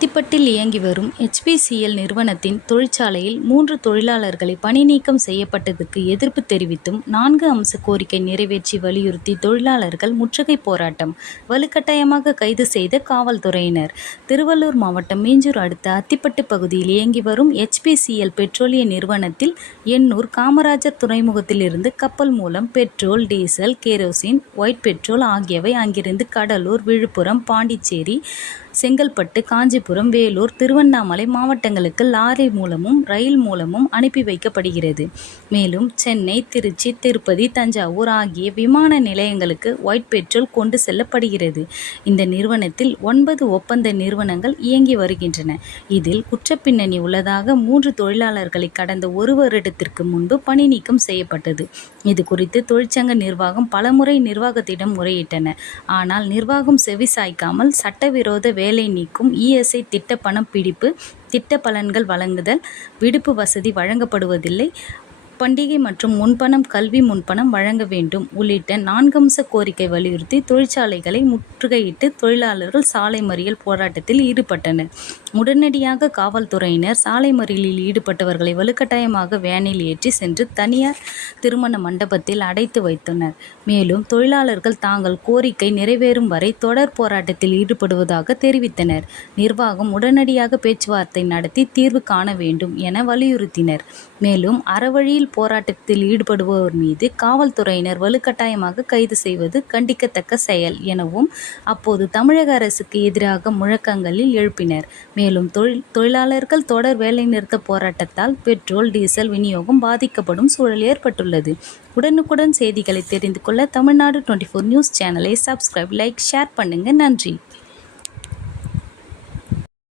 அத்திப்பட்டில் இயங்கி வரும் HPCL நிறுவனத்தின் தொழிற்சாலையில் 3 தொழிலாளர்களை பணி நீக்கம் செய்யப்பட்டதற்கு எதிர்ப்பு தெரிவித்தும் 4 அம்ச கோரிக்கை நிறைவேற்றி வலியுறுத்தி தொழிலாளர்கள் முற்றுகை போராட்டம். வலுக்கட்டாயமாக கைது செய்த காவல்துறையினர். திருவள்ளூர் மாவட்டம் மீஞ்சூர் அடுத்த அத்திப்பட்டு பகுதியில் இயங்கி வரும் HPCL பெட்ரோலிய நிறுவனத்தில் எண்ணூர் காமராஜர் துறைமுகத்திலிருந்து கப்பல் மூலம் petrol, diesel, kerosene, white petrol ஆகியவை அங்கிருந்து கடலூர், விழுப்புரம், பாண்டிச்சேரி, செங்கல்பட்டு, காஞ்சிபுரம், வேலூர், திருவண்ணாமலை மாவட்டங்களுக்கு லாரி மூலமும் ரயில் மூலமும் அனுப்பி வைக்கப்படுகிறது. மேலும் சென்னை, திருச்சி, திருப்பதி, தஞ்சாவூர் ஆகிய விமான நிலையங்களுக்கு ஒயிட் பெட்ரோல் கொண்டு செல்லப்படுகிறது. இந்த நிறுவனத்தில் 9 ஒப்பந்த நிறுவனங்கள் இயங்கி வருகின்றன. இதில் குற்றப்பின்னணி உள்ளதாக 3 தொழிலாளர்களை கடந்த 1 வருடத்திற்கு முன்பு பணி நீக்கம் செய்யப்பட்டது. இது குறித்து தொழிற்சங்க நிர்வாகம் பலமுறை நிர்வாகத்திடம் முறையிட்டன. ஆனால் நிர்வாகம் செவிசாய்க்காமல் சட்டவிரோத வேலை நீக்கும், ESI திட்ட பணம் பிடிப்பு, திட்ட பலன்கள் வழங்குதல், விடுப்பு வசதி வழங்கப்படுவதில்லை, பண்டிகை மற்றும் முன்பணம், கல்வி முன்பணம் வழங்க வேண்டும் உள்ளிட்ட 4 அம்ச கோரிக்கை வலியுறுத்தி தொழிற்சாலைகளை முற்றுகையிட்டு தொழிலாளர்கள் சாலை மறியல் போராட்டத்தில் ஈடுபட்டனர். உடனடியாக காவல்துறையினர் சாலை மறியலில் ஈடுபட்டவர்களை வலுக்கட்டாயமாக வேனில் ஏற்றி சென்று தனியார் திருமண மண்டபத்தில் அடைத்து வைத்தனர். மேலும் தொழிலாளர்கள் தாங்கள் கோரிக்கை நிறைவேறும் வரை தொடர் போராட்டத்தில் ஈடுபடுவதாக தெரிவித்தனர். நிர்வாகம் உடனடியாக பேச்சுவார்த்தை நடத்தி தீர்வு காண வேண்டும் என வலியுறுத்தினர். மேலும் அறவழியில் போராட்டத்தில் ஈடுபடுவோர் மீது காவல்துறையினர் வலுக்கட்டாயமாக கைது செய்வது கண்டிக்கத்தக்க செயல் எனவும் அப்போது தமிழக அரசுக்கு எதிராக முழக்கங்களில் எழுப்பினர். மேலும் தொழிலாளர்கள் தொடர் வேலைநிறுத்த போராட்டத்தால் பெட்ரோல், டீசல் விநியோகம் பாதிக்கப்படும் சூழல் ஏற்பட்டுள்ளது. உடனுக்குடன் செய்திகளை தெரிந்து கொள்ள தமிழ்நாடு 24 நியூஸ் சேனலை சப்ஸ்கிரைப், லைக், ஷேர் பண்ணுங்க. நன்றி.